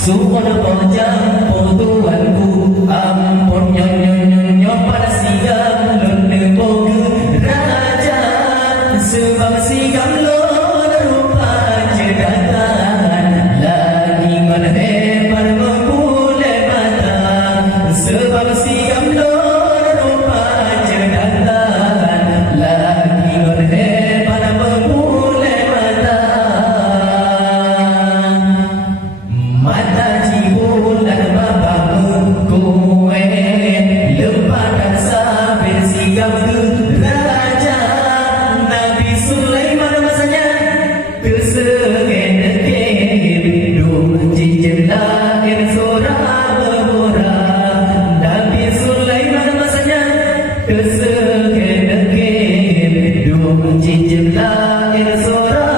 Suara panjang tuanku, ampun nyo pada sigam lon ke raja, sebab sigam lon rupa cedatan, lagi menhebat memulai mata, sebab sigam lon rupa cedatan, lagi menhebat memulai mata. Mata cibulan bapak kowe lepakan sampai sigam raja Nabi Sulaiman masanya kesegene dum cincin lahir surah berora Nabi Sulaiman masanya kesegene dum cincin lahir surah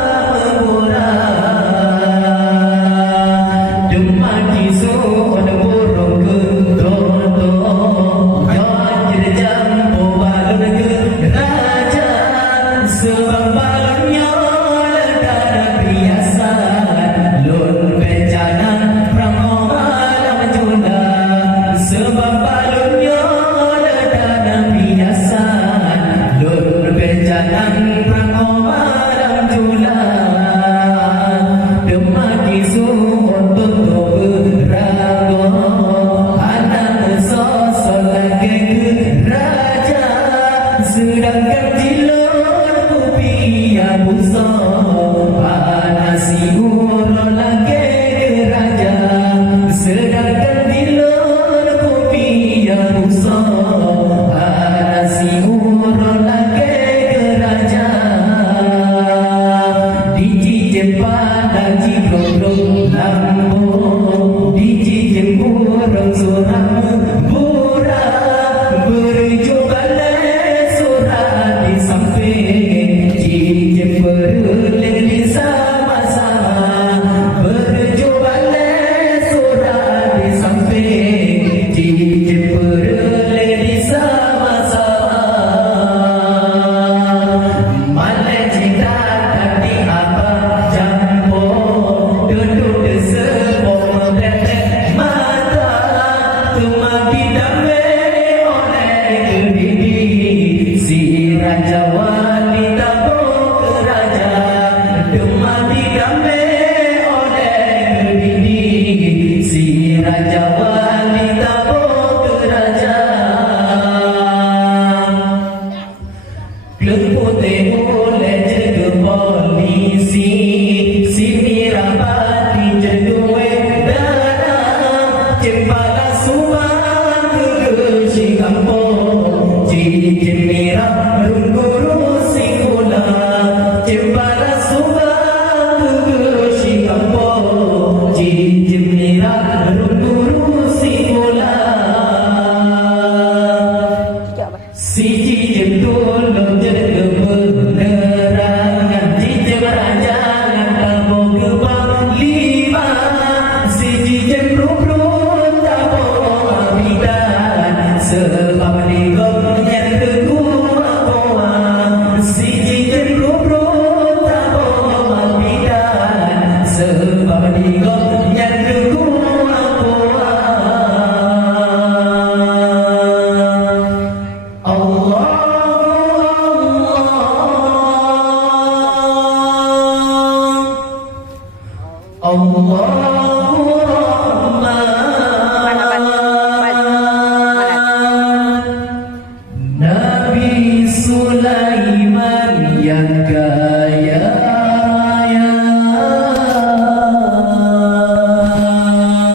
sebab balonnya ledara biasa lon bencana perang malam jula sebab balonnya ledara biasa lon bencana perang malam jula demaki untuk berago anak sosok lagi raja sedangkan jilo ya busa panasi urang lagi raja sedangkan di luar kopi ya busa panasi urang lagi raja di pada jibrong lambo di urang surah bura berjualan surah di samping berleli sama-sama berjualan surah di samping berleli sama-sama malah cinta tadi apa jampo duduk di sebok membetek mata temati damai oleh kediri si raja wanita Raja